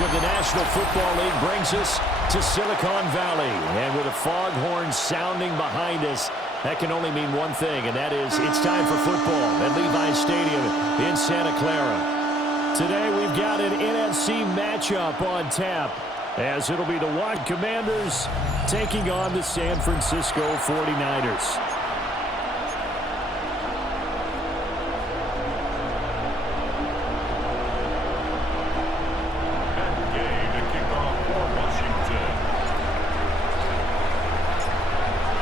of the National Football League brings us to Silicon Valley. And with a foghorn sounding behind us, that can only mean one thing, and that is it's time for football at Levi's Stadium in Santa Clara. Today we've got an NFC matchup on tap, as it'll be the Washington Commanders taking on the San Francisco 49ers.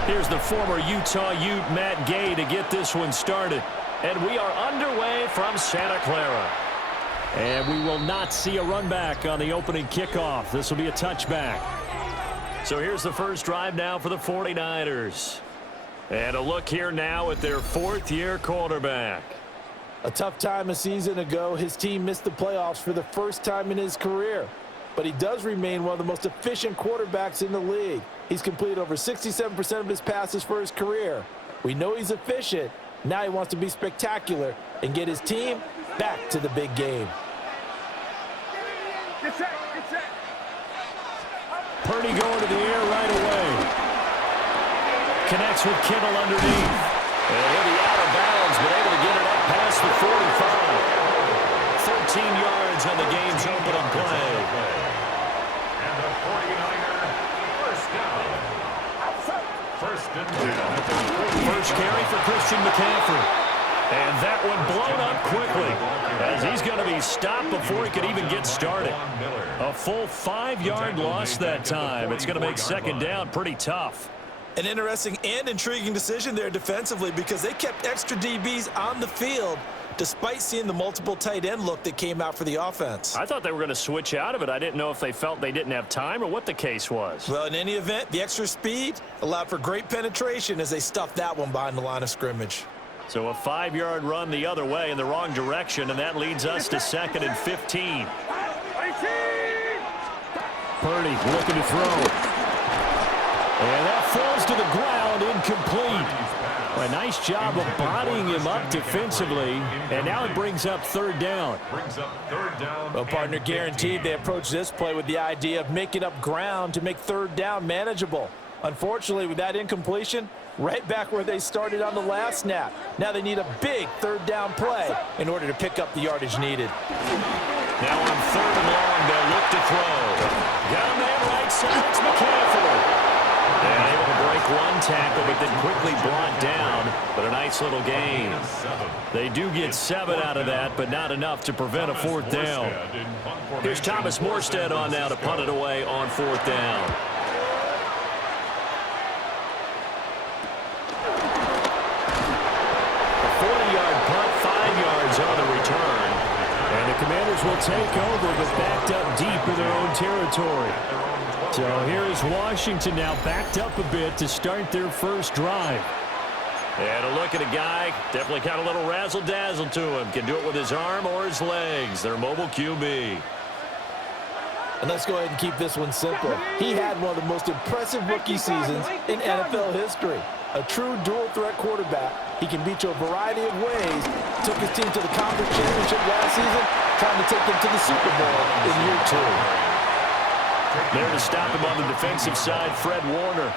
Here's the former Utah Ute, Matt Gay, to get this one started. And we are underway from Santa Clara. And we will not see a run back on the opening kickoff. This will be a touchback. So here's the first drive now for the 49ers. And a look here now at their fourth-year quarterback. A tough time a season ago, his team missed the playoffs for the first time in his career. But he does remain one of the most efficient quarterbacks in the league. He's completed over 67% of his passes for his career. We know he's efficient. Now he wants to be spectacular and get his team back to the big game. Purdy going to the air right away. Connects with Kittle underneath. And he'll be out of bounds, but able to get it up past the 45. 13 yards on the game's opening play. First carry for Christian McCaffrey. And that one blown up quickly, as he's going to be stopped before he could even get started. A full 5-yard loss that time. It's going to make second down pretty tough. An interesting and intriguing decision there defensively, because they kept extra DBs on the field despite seeing the multiple tight end look that came out for the offense. I thought they were going to switch out of it. I didn't know if they felt they didn't have time or what the case was. Well, in any event, the extra speed allowed for great penetration as they stuffed that one behind the line of scrimmage. So a 5-yard run the other way in the wrong direction, and that leads us to 2nd and 15. Purdy looking to throw. And that falls to the ground, incomplete. A nice job of bodying him up defensively, and now it brings up third down. Well, partner, guaranteed they approach this play with the idea of making up ground to make third down manageable. Unfortunately, with that incompletion, right back where they started on the last snap. Now they need a big third down play in order to pick up the yardage needed. Now on 3rd and long, they'll look to throw. Down there right side, it's McCaffrey. And able to break one tackle, but then quickly brought down. But a nice little gain. They do get 7 out of that, but not enough to prevent a 4th down. Here's Thomas Morstead on now to punt it away on 4th down. A 40-yard punt, 5 yards on the return. And the Commanders will take over, but backed up deep in their own territory. So here is Washington now backed up a bit to start their first drive. And a look at a guy, definitely got a little razzle-dazzle to him. Can do it with his arm or his legs. Their mobile QB. And let's go ahead and keep this one simple. He had one of the most impressive rookie seasons in NFL history. A true dual-threat quarterback. He can beat you a variety of ways. Took his team to the conference championship last season, trying to take them to the Super Bowl in year 2. There to stop him on the defensive side, Fred Warner.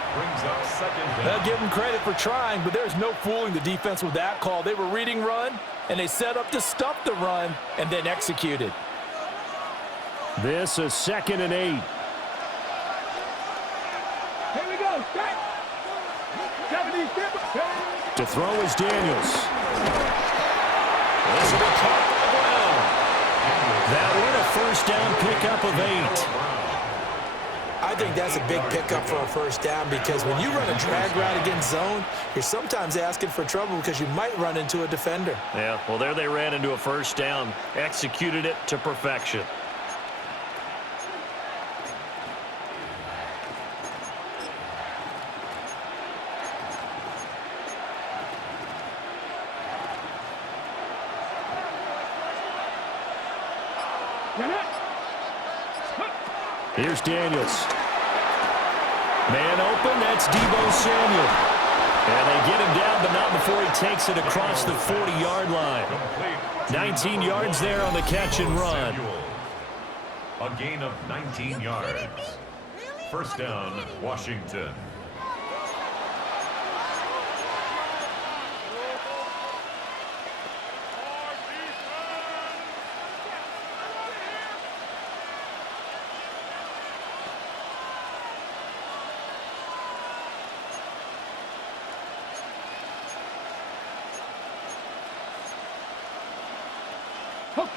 I'll give him credit for trying, but there's no fooling the defense with that call. They were reading run, and they set up to stuff the run, and then executed. This is 2nd and 8. Here we go. To throw is Daniels. This will be caught by Brown. That one a first down pickup of 8. I think that's a big pickup for a first down, because when you run a drag route against zone, you're sometimes asking for trouble because you might run into a defender. Yeah, well, there they ran into a first down, executed it to perfection. Here's Daniels. Man open, that's Deebo Samuel. And they get him down, but not before he takes it across the 40-yard line. 19 yards there on the catch and run. A gain of 19 yards. First down, Washington.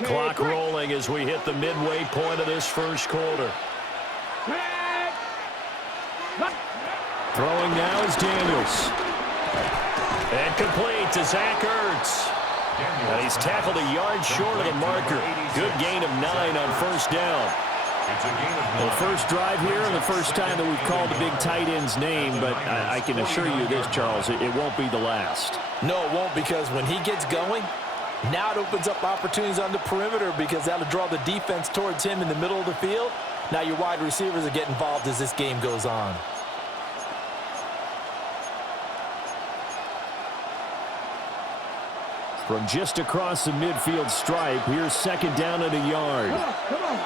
Clock rolling as we hit the midway point of this first quarter. Throwing now is Daniels. And complete to Zach Ertz. And he's tackled a yard short of the marker. Good gain of 9 on first down. Well, first drive here and the first time that we've called the big tight end's name, but I can assure you this, Charles, it won't be the last. No, it won't, because when he gets going, now it opens up opportunities on the perimeter because that'll draw the defense towards him in the middle of the field. Now your wide receivers are getting involved as this game goes on. From just across the midfield stripe, here's second down and a yard. Come on.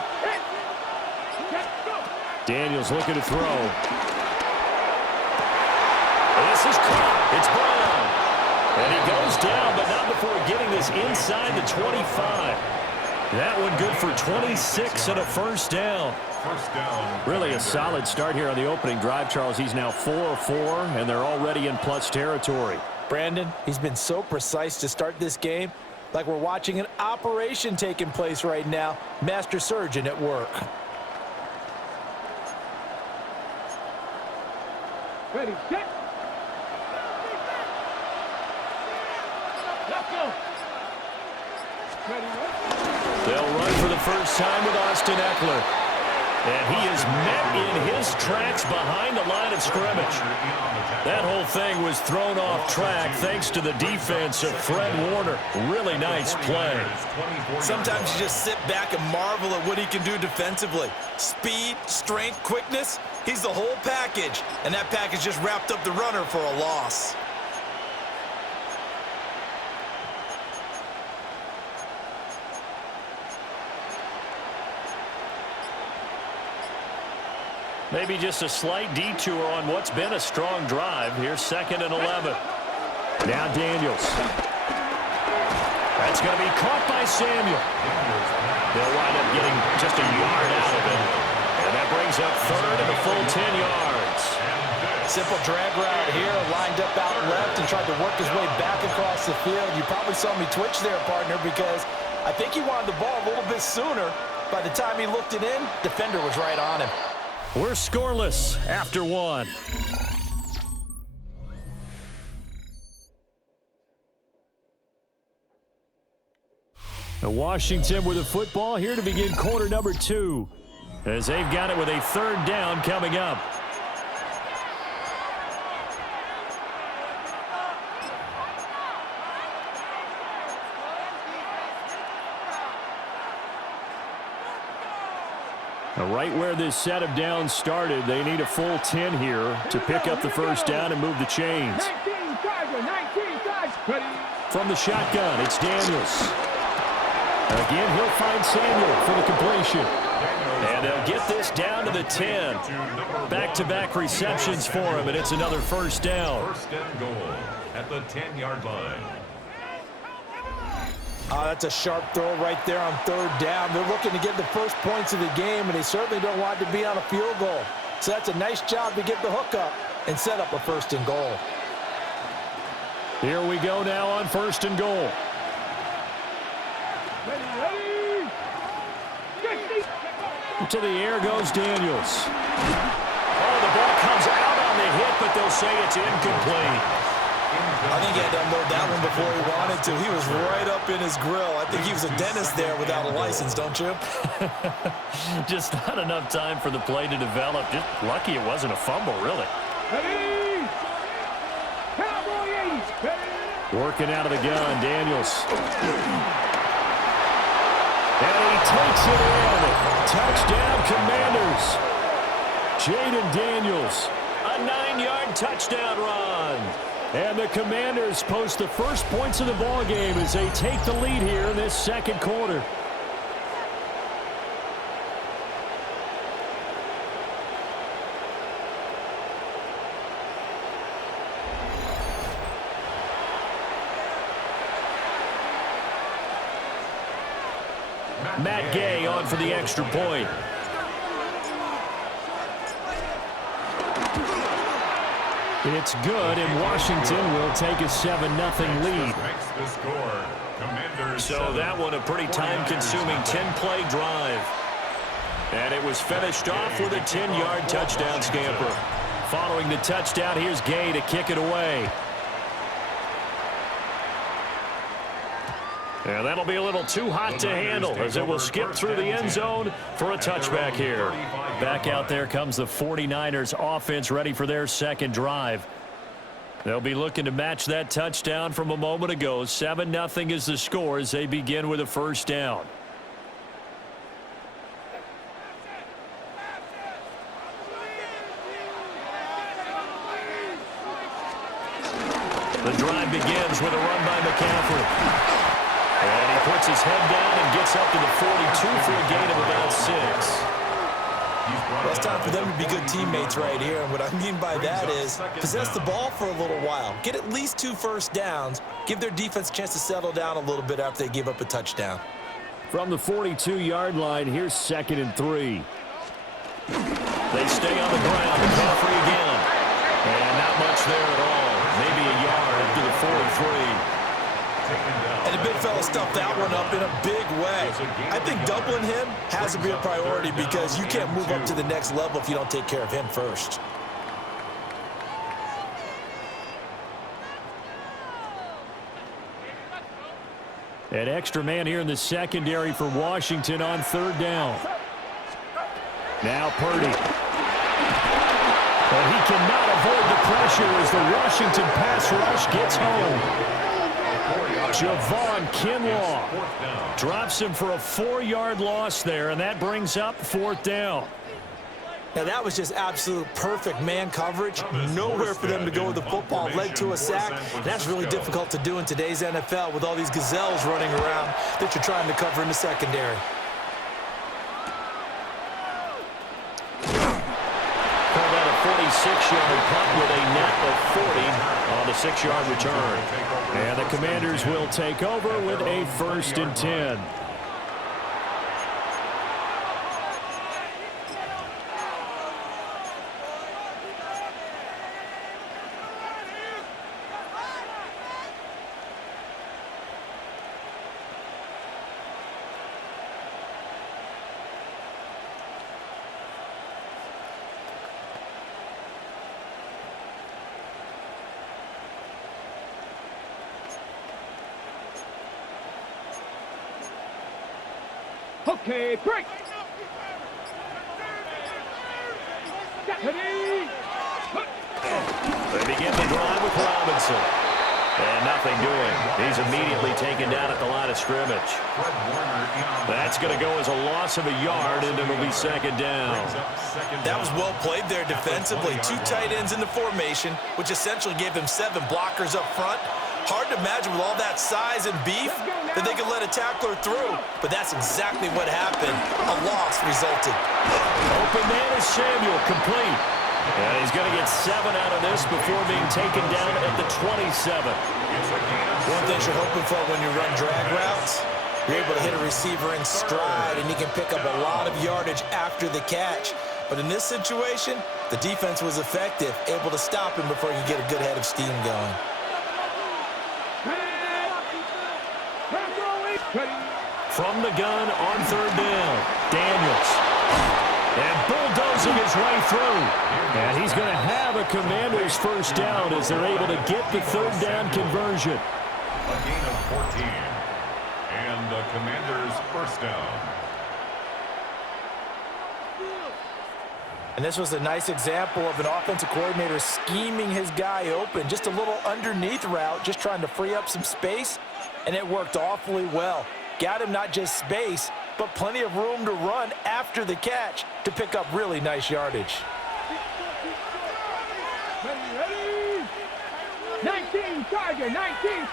Daniels looking to throw. This is caught. It's Brown. And he goes down, but not before getting this inside the 25. That one good for 26 and a first down. Really a solid start here on the opening drive, Charles. He's now 4 of 4, and they're already in plus territory. Brandon, he's been so precise to start this game, like we're watching an operation taking place right now. Master surgeon at work. Ready, set. Let's go. Ready, They'll run for the first time with Austin Eckler. And he is met in his tracks behind the line of scrimmage. That whole thing was thrown off track thanks to the defense of Fred Warner. Really nice play. Sometimes you just sit back and marvel at what he can do defensively. Speed, strength, quickness, he's the whole package. And that package just wrapped up the runner for a loss. Maybe just a slight detour on what's been a strong drive. Here's second and 11. Now Daniels. That's going to be caught by Samuel. They'll wind up getting just a yard out of it. And that brings up third and a full 10 yards. Simple drag route here, lined up out left and tried to work his way back across the field. You probably saw me twitch there, partner, because I think he wanted the ball a little bit sooner. By the time he looked it in, defender was right on him. We're scoreless after one. Now Washington with the football here to begin quarter number 2, as they've got it with a third down coming up. Now right where this set of downs started, they need a full 10 here to pick up the first down and move the chains. 19 guys. Ready. From the shotgun, it's Daniels. Again, he'll find Samuel for the completion. And they'll get this down to the 10. Back-to-back receptions for him, and it's another first down. First and goal at the 10-yard line. That's a sharp throw right there on third down. They're looking to get the first points of the game, and they certainly don't want to be on a field goal. So that's a nice job to get the hook up and set up a first and goal. Here we go now on first and goal. Ready. To the air goes Daniels. Oh, the ball comes out on the hit, but they'll say it's incomplete. I think he had to unload that one before he wanted to. He was right up in his grill. I think he was a dentist there without a license, don't you? Just not enough time for the play to develop. Just lucky it wasn't a fumble, really. Ready. Cowboy 80. Ready. Working out of the gun, Daniels. And he takes it in. Touchdown, Commanders. Jaden Daniels, a 9-yard touchdown run. And the Commanders post the first points of the ball game as they take the lead here in this second quarter. Matt Gay on for the extra point. It's good, and Washington will take a 7-0 lead. So that one a pretty time-consuming 10-play drive. And it was finished off with a 10-yard touchdown scamper. Following the touchdown, here's Gay to kick it away. And that'll be a little too hot to handle as it will skip through the end zone for a touchback here. Back out there comes the 49ers offense ready for their second drive. They'll be looking to match that touchdown from a moment ago. 7-0 is the score as they begin with a first down. The drive begins with a run by McCaffrey. And he puts his head down and gets up to the 42 for a gain of about 6. Well, it's time for them to be good teammates right here. And what I mean by that is possess the ball for a little while. Get at least 2 first downs. Give their defense a chance to settle down a little bit after they give up a touchdown. From the 42-yard line, here's 2nd and 3. They stay on the ground. McCaffrey again. And not much there at all. Maybe a yard up to the 43. And the big fella stuffed that one up in a big way. I think doubling him has to be a priority because you can't move up to the next level if you don't take care of him first. An extra man here in the secondary for Washington on 3rd down. Now Purdy. But he cannot avoid the pressure as the Washington pass rush gets home. Javon Kinlaw drops him for a 4-yard loss there, and that brings up 4th down. Now, that was just absolute perfect man coverage. Nowhere for them to go with the football. Led to a sack. That's really difficult to do in today's NFL with all these gazelles running around that you're trying to cover in the secondary. Called out a 46-yard punt with a net of 40 on the 6-yard return. And the Commanders will take over with a 1st and 10. Okay, break. They begin the drive with Robinson. And nothing doing. He's immediately taken down at the line of scrimmage. That's going to go as a loss of a yard, and it'll be 2nd down. That was well played there defensively. 2 tight ends in the formation, which essentially gave them 7 blockers up front. Hard to imagine with all that size and beef that they could let a tackler through, but that's exactly what happened. A loss resulted. Open man is Samuel, complete. And he's going to get 7 out of this before being taken down at the 27. One thing you're hoping for when you run drag routes, you're able to hit a receiver in stride, and he can pick up a lot of yardage after the catch. But in this situation, the defense was effective, able to stop him before he could get a good head of steam going. From the gun on 3rd down, Daniels. And bulldozing his way through. And he's going to have a Commander's 1st down as they're able to get the 3rd down conversion. A gain of 14. And the Commanders' 1st down. And this was a nice example of an offensive coordinator scheming his guy open. Just a little underneath route, just trying to free up some space. And it worked awfully well. Got him not just space, but plenty of room to run after the catch to pick up really nice yardage. Ready? 19, target, 19.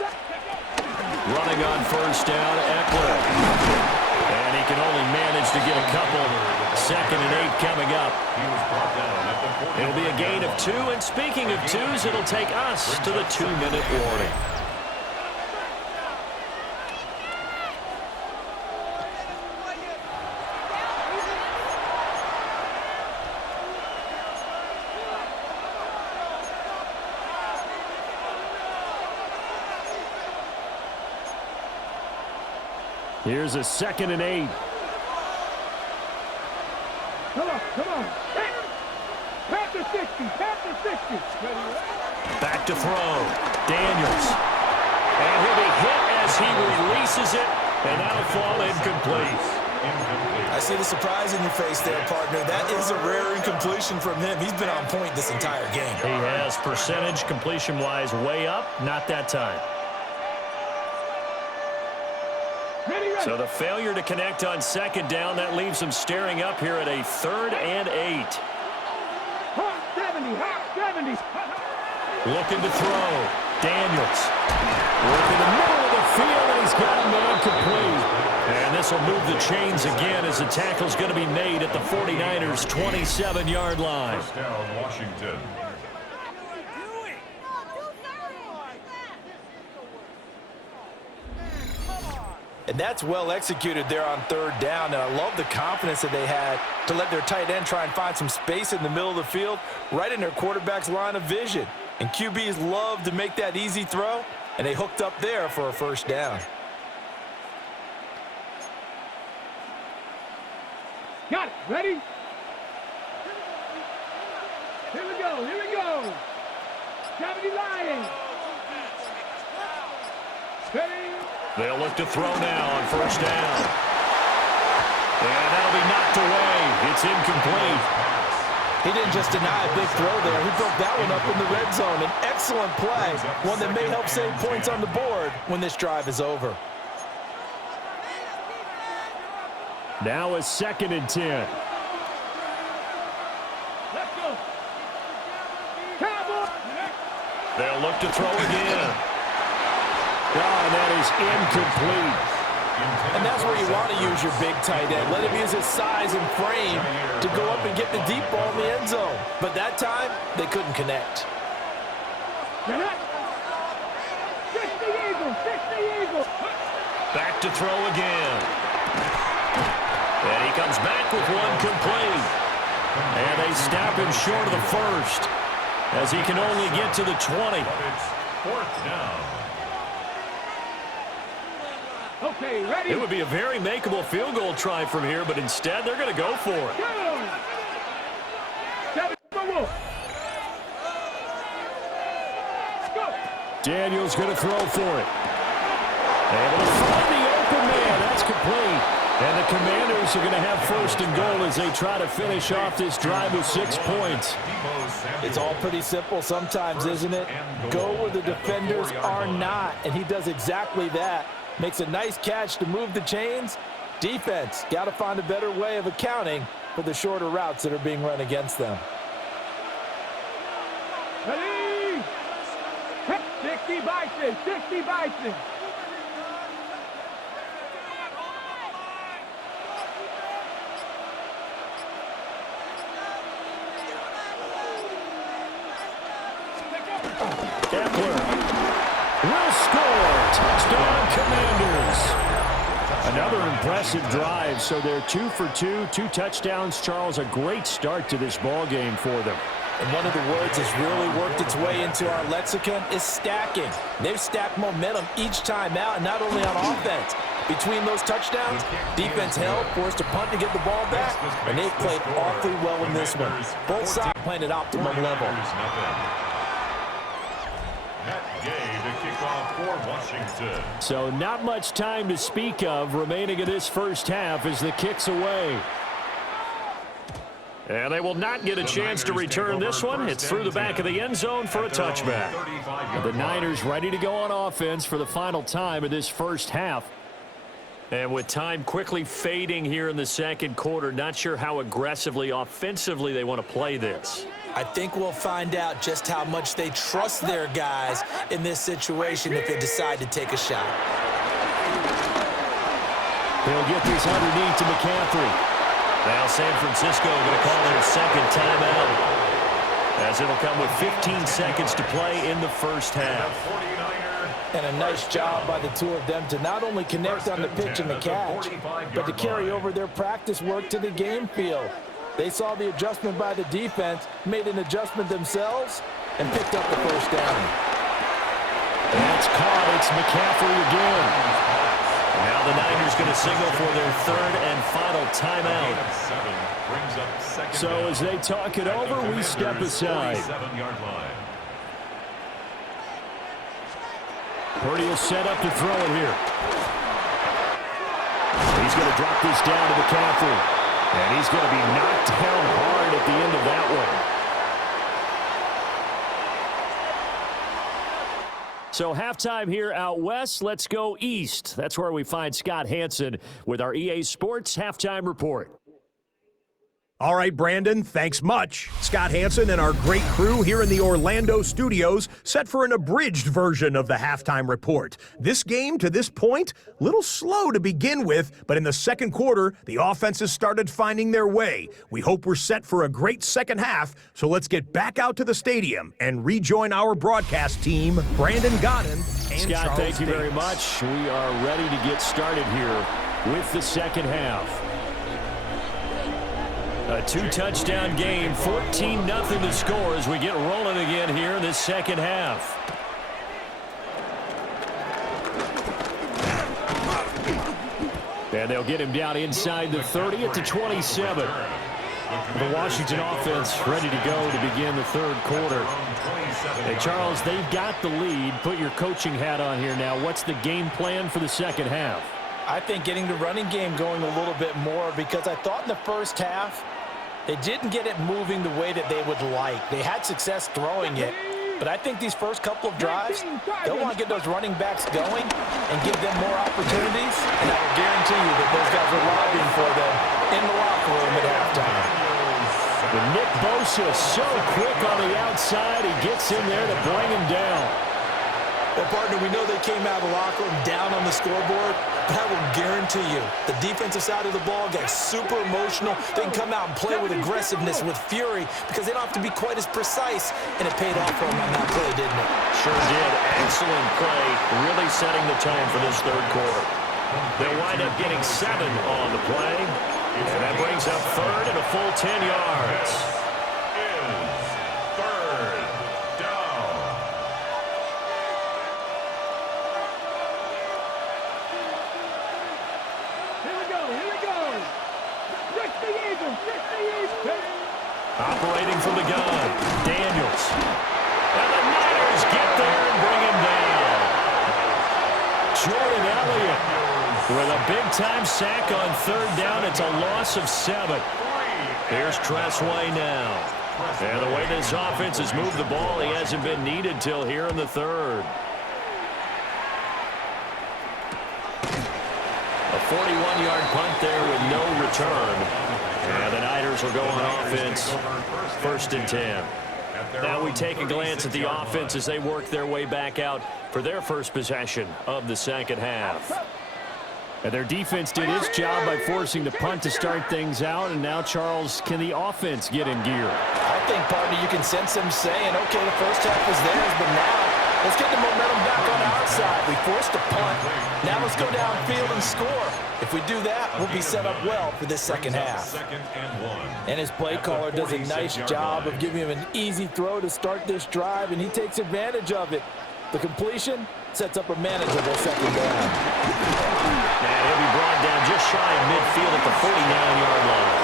Running on 1st down, Eckler. And he can only manage to get a couple. 2nd and 8 coming up. It'll be a gain of 2, and speaking of 2s, it'll take us to the 2-minute warning. Here's a 2nd and 8. Come on, come on. Tap to 60, tap to 60. Back to throw. Daniels. And he'll be hit as he releases it, and that'll fall incomplete. I see the surprise in your face there, partner. That is a rare incompletion from him. He's been on point this entire game. He has percentage completion-wise way up, not that time. So the failure to connect on 2nd down, that leaves him staring up here at a 3rd and 8. Hot 70, hot 70. Looking to throw. Daniels. Work in the middle of the field, and he's got a man complete. And this will move the chains again as the tackle's going to be made at the 49ers' 27-yard line. First down, Washington. And that's well executed there on 3rd down. And I love the confidence that they had to let their tight end try and find some space in the middle of the field, right in their quarterback's line of vision. And QBs love to make that easy throw, and they hooked up there for a 1st down. Got it. Ready? Here we go. Here we go. 70 Lions. Ready? They'll look to throw now on 1st down. And that'll be knocked away. It's incomplete. He didn't just deny a big throw there. He broke that one up in the red zone. An excellent play, one that may help save points on the board when this drive is over. Now a 2nd and 10. Let's go. Cowboy. They'll look to throw again. Oh, and that is incomplete. And that's where you want to use your big tight end. Let him use his size and frame to go up and get the deep ball in the end zone. But that time, they couldn't connect. 60 Eagles, 60 Eagles. Back to throw again. And he comes back with one complete. And they snap him short of the 1st as he can only get to the 20. But it's 4th down. Okay, ready? It would be a very makeable field goal try from here, but instead they're going to go for it. Go. 7 Wolf. Go. Daniels going to throw for it. Able to find the open man. That's complete. And the Commanders are going to have 1st and goal as they try to finish off this drive with 6 points. It's all pretty simple sometimes, isn't it? Go where the defenders are not, and he does exactly that. Makes a nice catch to move the chains. Defense, got to find a better way of accounting for the shorter routes that are being run against them. Ready? 60 Bison, 60 Bison. Will score. Touchdown, Commanders. Another impressive drive. So they're 2 for 2, 2 touchdowns. Charles, a great start to this ball game for them. And one of the words that's really worked its way into our lexicon is stacking. They've stacked momentum each time out, and not only on offense. Between those touchdowns, defense held, forced a punt to get the ball back, and they've played awfully well in this one. Both sides playing at optimum level. For Washington. So not much time to speak of remaining in this 1st half as the kick's away. And they will not get a chance to return this one. It's through the back of the end zone for a touchback. The Niners ready to go on offense for the final time of this 1st half. And with time quickly fading here in the 2nd quarter, not sure how aggressively, offensively they want to play this. I think we'll find out just how much they trust their guys in this situation if they decide to take a shot. They'll get this underneath to McCaffrey. Now San Francisco going to call their 2nd timeout, as it'll come with 15 seconds to play in the 1st half. And a nice job by the two of them to not only connect on the pitch and the catch, but to carry over their practice work to the game field. They saw the adjustment by the defense, made an adjustment themselves, and picked up the 1st down. That's caught. It's McCaffrey again. Now the Niners going to signal for their third and final timeout. So as they talk it over, we step aside. Purdy will set up to throw it here. He's going to drop this down to McCaffrey. And he's going to be knocked down hard at the end of that one. So halftime here out west. Let's go east. That's where we find Scott Hanson with our EA Sports Halftime Report. All right, Brandon, thanks much. Scott Hanson and our great crew here in the Orlando studios set for an abridged version of the halftime report. This game, to this point, a little slow to begin with, but in the second quarter, the offenses started finding their way. We hope we're set for a great second half, so let's get back out to the stadium and rejoin our broadcast team, Brandon Godden and Scott, Charles thank you Davis. very much. We are ready to get started here with the second half. A two-touchdown game, 14-0 the score as we get rolling again here in this second half. And they'll get him down inside the 30 at the 27. The Washington offense ready to go to begin the third quarter. Hey, Charles, they've got the lead. Put your coaching hat on here now. What's the game plan for the second half? I think getting the running game going a little bit more, because I thought in the first half they didn't get it moving the way that they would like. They had success throwing it, but I think these first couple of drives, they'll want to get those running backs going and give them more opportunities, and I will guarantee you that those guys are lobbying for them in the locker room at halftime. But Nick Bosa so quick on the outside, he gets in there to bring him down. Well, partner, we know they came out of the locker room down on the scoreboard, but I will guarantee you the defensive side of the ball got super emotional. They can come out and play with aggressiveness, with fury, because they don't have to be quite as precise, and it paid off for them on that play, didn't it? Sure did. Excellent play, really setting the tone for this third quarter. They'll wind up getting 7 on the play, and that brings up third and a full 10 yards. Operating from the gun, Daniels. And the Niners get there and bring him down. Jordan Elliott with a big-time sack on third down. It's a loss of 7. Here's Tressway now. And the way this offense has moved the ball, he hasn't been needed till here in the third. A 41-yard punt there with no return. And the Niners will go on offense, 1st and 10. Now we take a glance at the offense as they work their way back out for their first possession of the second half. And their defense did its job by forcing the punt to start things out. And now, Charles, can the offense get in gear? I think, partner, you can sense them saying, okay, the first half was theirs, but now let's get the momentum back on our side. We forced a punt. Now let's go downfield and score. If we do that, we'll be set up well for this second half. And his play caller does a nice job of giving him an easy throw to start this drive, and he takes advantage of it. The completion sets up a manageable second down. And he'll be brought down just shy of midfield at the 49-yard line.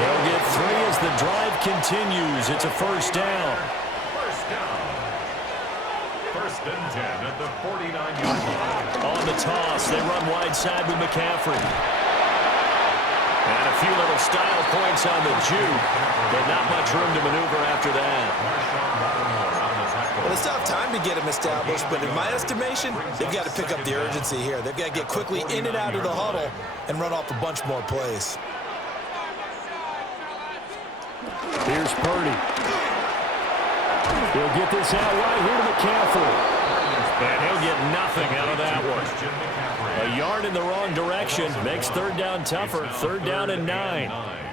They'll get 3 as the drive continues. It's a first down. First and 10 at the 49-yard line. On the toss, they run wide side with McCaffrey. And a few little style points on the juke, but not much room to maneuver after that. Well, it's tough time to get him established, but in my estimation, they've got to pick up the urgency here. They've got to get quickly in and out of the huddle and run off a bunch more plays. Here's Purdy. He'll get this out right here to McCaffrey. And he'll get nothing out of that one. A yard in the wrong direction makes third down tougher. 3rd down and 9.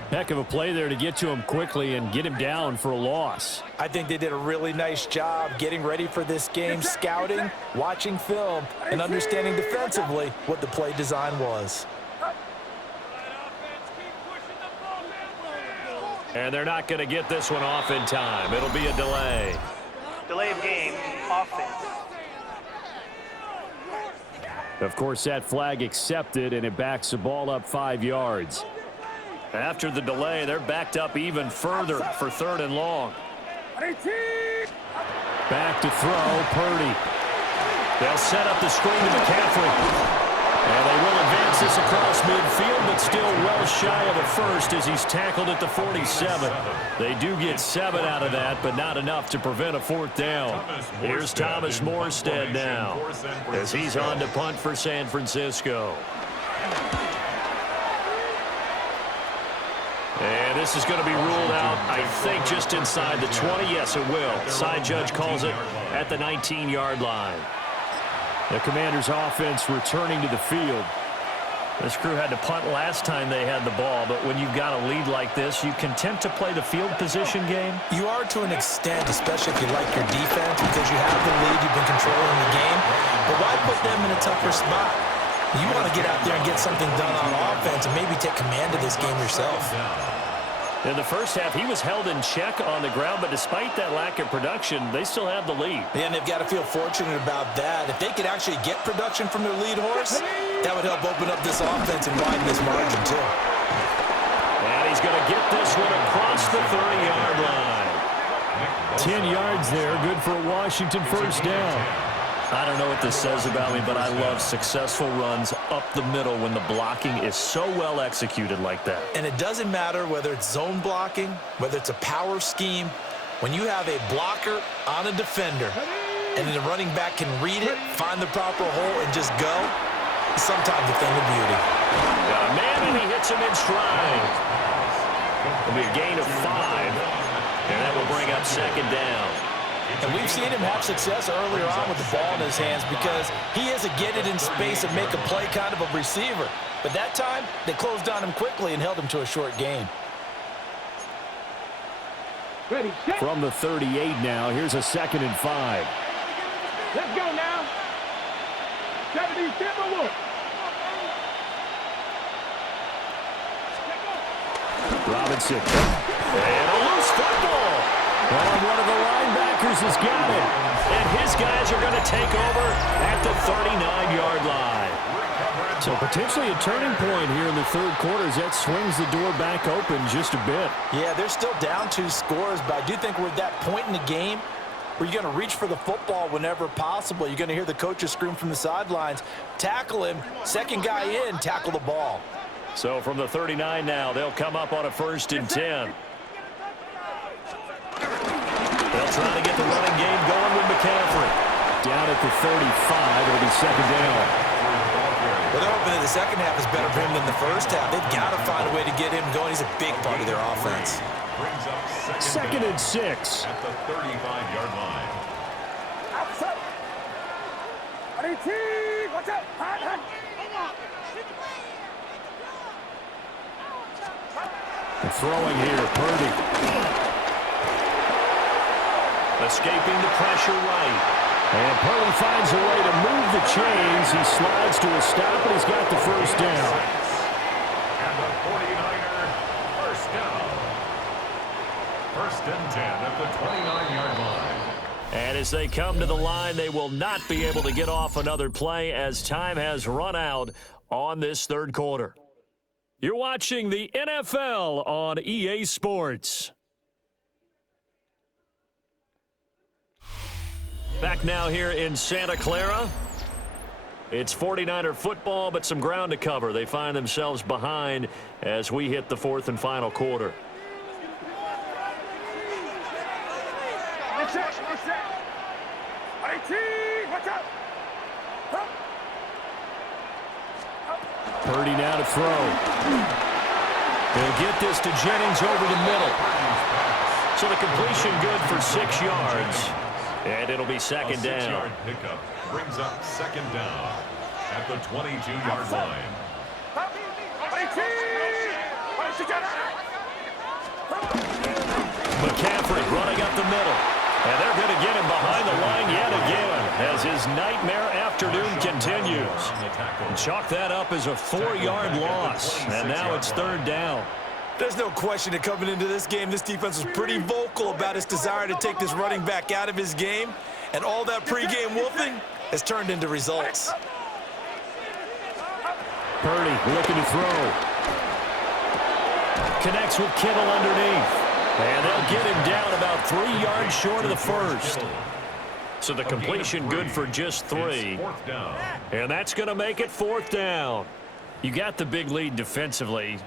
Heck of a play there to get to him quickly and get him down for a loss. I think they did a really nice job getting ready for this game, scouting, watching film, and understanding defensively what the play design was. And they're not going to get this one off in time. It'll be a delay. Delay of game, offense. Of course, that flag accepted, and it backs the ball up 5 yards. After the delay, they're backed up even further for 3rd and long. Back to throw, Purdy. They'll set up the screen to McCaffrey. And they will advance this across midfield, but still well shy of a first as he's tackled at the 47. They do get 7 out of that, but not enough to prevent a 4th down. Here's Thomas Morstead now as he's on to punt for San Francisco. And this is going to be ruled out, I think, just inside the 20. Yes, it will. Side judge calls it at the 19-yard line. The Commanders' offense returning to the field. This crew had to punt last time they had the ball, but when you've got a lead like this, you content to play the field position game? You are to an extent, especially if you like your defense, because you have the lead, you've been controlling the game. But why put them in a tougher spot? You want to get out there and get something done on offense and maybe take command of this game yourself. In the first half, he was held in check on the ground, but despite that lack of production, they still have the lead. And they've got to feel fortunate about that. If they could actually get production from their lead horse, that would help open up this offense and widen this margin, too. And he's going to get this one across the 30-yard line. 10 yards there, good for a Washington first down. I don't know what this says about me, but I love successful runs up the middle when the blocking is so well executed like that. And it doesn't matter whether it's zone blocking, whether it's a power scheme. When you have a blocker on a defender and the running back can read it, find the proper hole, and just go, it's sometimes a thing of beauty. Got a man, and he hits him in stride. It'll be a gain of 5, and that will bring up 2nd down. And we've seen him have success earlier on with the ball in his hands because he is a get it in space and make a play kind of a receiver. But that time, they closed on him quickly and held him to a short gain. Ready, set. From the 38 now, here's a 2nd and 5. Let's go now. 70, step or look. Robinson. And a loose football. And one of the linebackers has got it. And his guys are going to take over at the 39-yard line. So potentially a turning point here in the 3rd quarter as that swings the door back open just a bit. Yeah, they're still down 2 scores, but I do think we're at that point in the game where you're going to reach for the football whenever possible. You're going to hear the coaches scream from the sidelines, tackle him, second guy in, tackle the ball. So from the 39 now, they'll come up on a 1st and 10. They'll try to get the running game going with McCaffrey. Down at the 35, it'll be 2nd down. Well, they're hoping that the second half is better for him than the first half. They've got to find a way to get him going. He's a big part of their offense. 2nd and 6. At the 35-yard line. Outside. Watch out. And throwing here, Purdy. Escaping the pressure right. And Purdy finds a way to move the chains. He slides to a stop, and he's got the first down. And the 49er, first down. 1st and 10 at the 29-yard line. And as they come to the line, they will not be able to get off another play as time has run out on this 3rd quarter. You're watching the NFL on EA Sports. Back now here in Santa Clara. It's 49er football, but some ground to cover. They find themselves behind as we hit the 4th and final quarter. Purdy now to throw. They'll get this to Jennings over the middle. So the completion good for 6 yards. And it'll be 2nd down. A 6-yard pickup brings up 2nd down at the 22-yard line. McCaffrey running up the middle. And they're going to get him behind the line yet again as his nightmare afternoon continues. And chalk that up as a 4-yard loss. And now it's 3rd down. There's no question that coming into this game, this defense was pretty vocal about its desire to take this running back out of his game. And all that pregame wolfing has turned into results. Purdy looking to throw. Connects with Kittle underneath. And they'll get him down about 3 yards short of the first. So the completion good for just 3. And that's going to make it 4th down. You got the big lead defensively.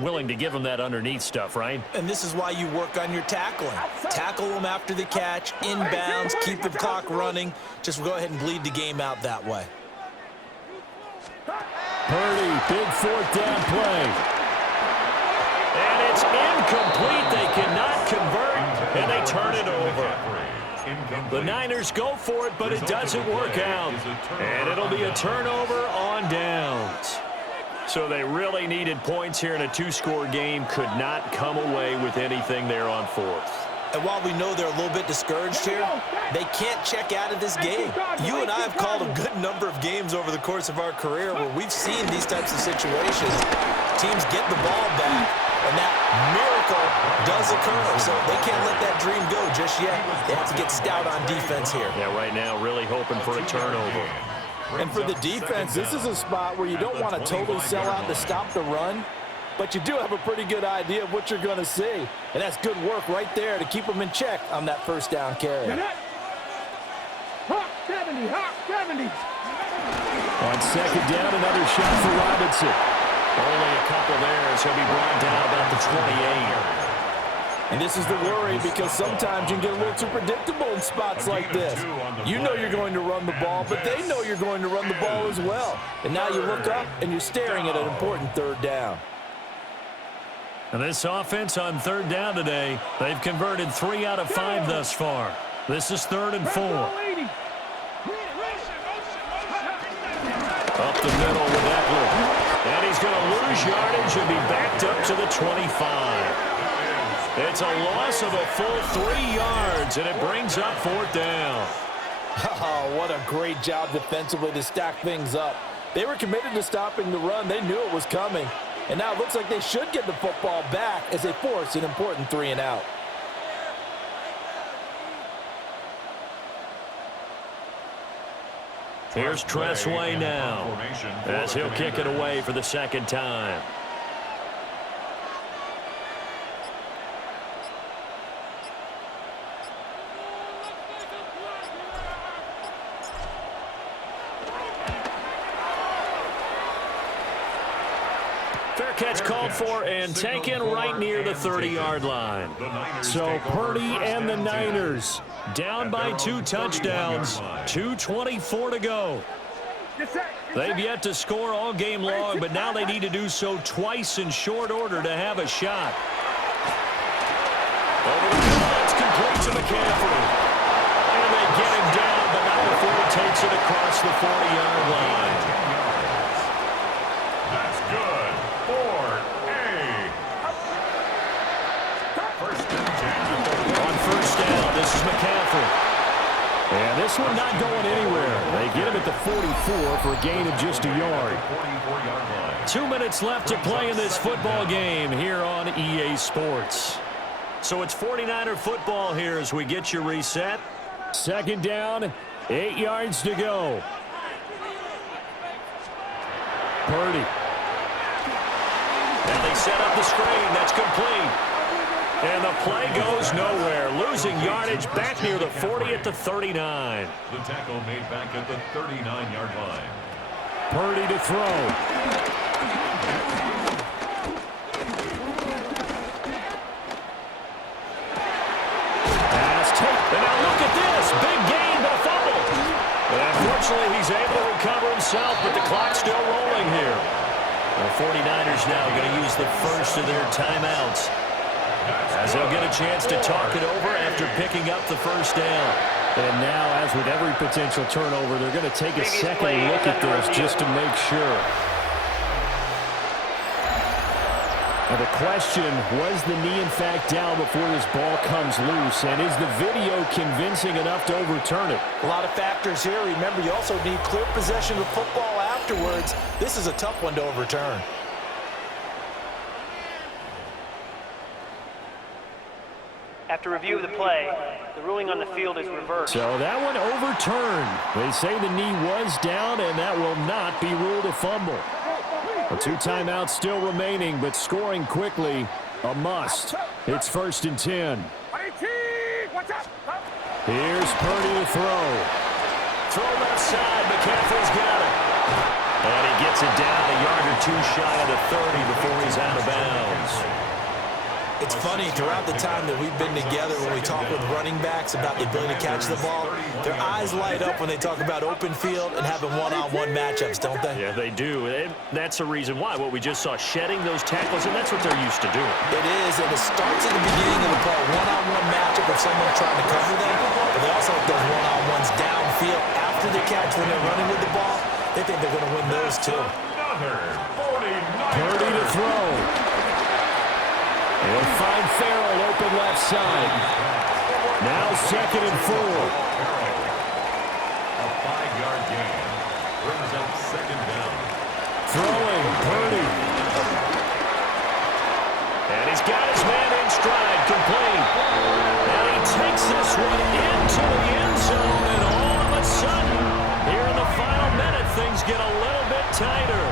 Willing to give them that underneath stuff, right? And this is why you work on your tackling. Tackle them after the catch, inbounds, keep the clock running. Just go ahead and bleed the game out that way. Purdy, big 4th down play. And it's incomplete. They cannot convert, and they turn it over. The Niners go for it, but it doesn't work out. And it'll be a turnover on downs. So they really needed points here in a 2-score game. Could not come away with anything there on 4th. And while we know they're a little bit discouraged here, they can't check out of this game. You and I have called a good number of games over the course of our career where we've seen these types of situations. Teams get the ball back, and that miracle does occur. So they can't let that dream go just yet. They have to get stout on defense here. Yeah, right now really hoping for a turnover. And for the defense, this is a spot where you don't want to totally sell out to stop the run, but you do have a pretty good idea of what you're going to see. And that's good work right there to keep them in check on that 1st down carry. Hawk 70, Hawk 70. On 2nd down, another shot for Robinson. Only a couple there, so he'll be brought down about the 28. And this is the worry because sometimes you can get a little too predictable in spots like this. You know you're going to run the ball, but they know you're going to run the ball as well. And now you look up and you're staring at an important 3rd down. And this offense on 3rd down today, they've converted 3 out of 5 thus far. This is 3rd and 4. Up the middle with Eckler. And he's going to lose yardage and be backed up to the 25. It's a loss of a full 3 yards, and it brings up 4th down. Oh, what a great job defensively to stack things up. They were committed to stopping the run. They knew it was coming. And now it looks like they should get the football back as they force an important 3 and out. Here's Tressway now as he'll kick it away for the 2nd time. Fair catch called for and taken right near the 30-yard line. So Purdy and the Niners down by 2 touchdowns, 2:24 to go. They've yet to score all game long, but now they need to do so twice in short order to have a shot. Over the middle, it's complete to McCaffrey. And they get him down, but not before he takes it across the 40-yard line. That's good. 4A. On 1st down, this is McCaffrey. And this one not going anywhere. They get him at the 44 for a gain of just a yard. 2 minutes left to play in this football game here on EA Sports. So it's 49er football here as we get you reset. 2nd down, 8 yards to go. Purdy. And they set up the screen. That's complete. And the play goes nowhere. Losing yardage back near the 40 at the 39. The tackle made back at the 39-yard line. Purdy to throw. Pass tape. And now look at this. Big gain, but a fumble. And unfortunately, he's able to recover himself, but the clock's still rolling here. The 49ers now going to use the first of their timeouts, as they'll get a chance to talk it over after picking up the 1st down. And now, as with every potential turnover, they're going to take a second look at this just to make sure. Now the question, was the knee in fact down before this ball comes loose? And is the video convincing enough to overturn it? A lot of factors here. Remember, you also need clear possession of the football afterwards. This is a tough one to overturn. After review of the play, the ruling on the field is reversed. So that one overturned. They say the knee was down, and that will not be ruled a fumble. Well, 2 timeouts still remaining, but scoring quickly, a must. It's 1st and 10. Here's Purdy to throw. Throw left side. McCaffrey's got it. And he gets it down a yard or 2 shy of the 30 before he's out of bounds. It's funny, throughout the time that we've been together, when we talk with running backs about the ability to catch the ball, their eyes light up when they talk about open field and having one-on-one matchups, don't they? Yeah, they do. And that's the reason why. What we just saw, shedding those tackles, and that's what they're used to doing. It is, and it starts at the beginning of the play, one-on-one matchup if someone's trying to cover them, but they also have those one-on-ones downfield after the catch when they're running with the ball. They think they're going to win those, too. Purdy to throw. He'll find Farrell open left side. Now 2nd and 4. A 5-yard gain brings up 2nd down. Throwing, Purdy. And he's got his man in stride, complete. And he takes this one into the end zone, and all of a sudden, here in the final minute, things get a little bit tighter.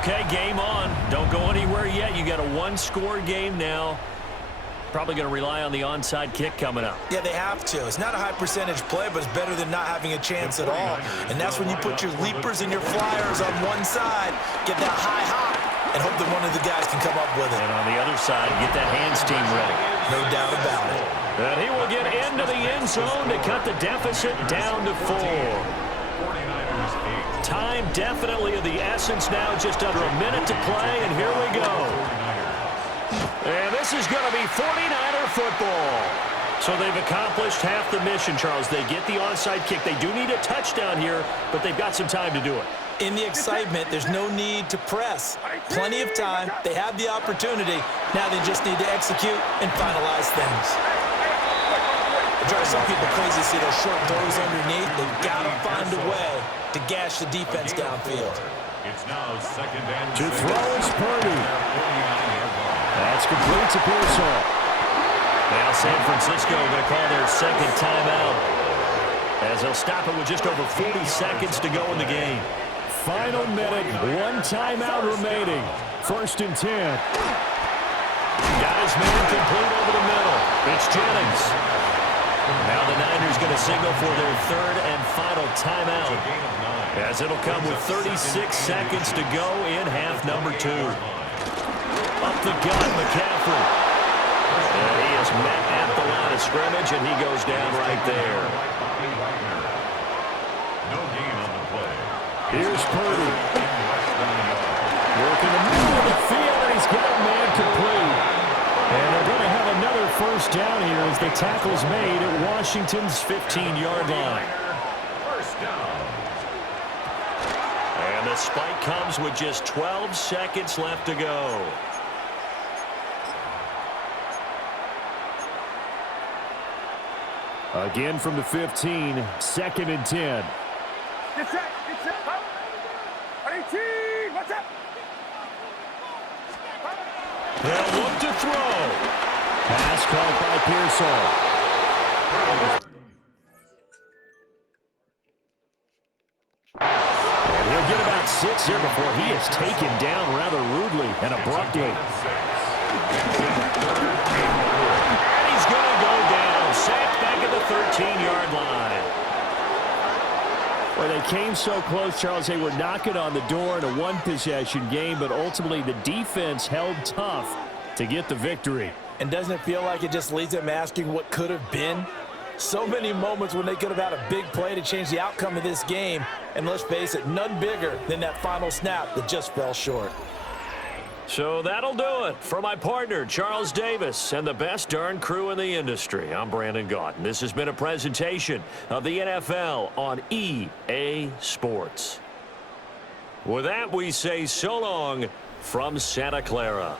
Okay, game on. Don't go anywhere yet. You got a 1-score game now. Probably going to rely on the onside kick coming up. Yeah, they have to. It's not a high-percentage play, but it's better than not having a chance at all. And that's when you put your leapers and your flyers on one side, get that high hop, and hope that one of the guys can come up with it. And on the other side, get that hands team ready. No doubt about it. And he will get into the end zone to cut the deficit down to 4. 49ers 8. Time definitely of the essence now, just under a minute to play, and here we go. And this is going to be 49er football. So they've accomplished half the mission, Charles. They get the onside kick. They do need a touchdown here, but they've got some time to do it. In the excitement, there's no need to press. Plenty of time. They have the opportunity. Now they just need to execute and finalize things. It drives some people crazy to see those short throws underneath. They've got to find a way to gash the defense downfield. It's now 2nd and 6. To throw is Purdy. That's complete to Pearsall. Now San Francisco going to call their 2nd timeout, as they'll stop it with just over 40 seconds to go in the game. Final minute, 1 timeout remaining. 1st and 10. Got his man complete over the middle. It's Jennings. Now the Niners going to signal for their 3rd and final timeout, as it'll come with 36 seconds to go in half number 2. Up the gut, McCaffrey. And he is met at the line of scrimmage, and he goes down right there. No gain on the play. Here's Purdy. Working the middle of the field, and he's got a man complete. And they're going to have another 1st down here as the tackle's made at Washington's 15-yard line. 1st down. And the spike comes with just 12 seconds left to go. Again from the 15, 2nd and 10. Get set. 18, what's up? They'll look to throw. Pass caught by Pearsall. And he'll get about 6 here before he is taken down rather rudely and abruptly. And he's going to go down. Sacked back at the 13-yard line. Well, they came so close, Charles. They were knocking on the door in a 1-possession game, but ultimately the defense held tough to get the victory. And doesn't it feel like it just leaves them asking what could have been? So many moments when they could have had a big play to change the outcome of this game. And let's face it, none bigger than that final snap that just fell short. So that'll do it for my partner, Charles Davis, and the best darn crew in the industry. I'm Brandon Gaunt, and this has been a presentation of the NFL on EA Sports. With that, we say so long from Santa Clara.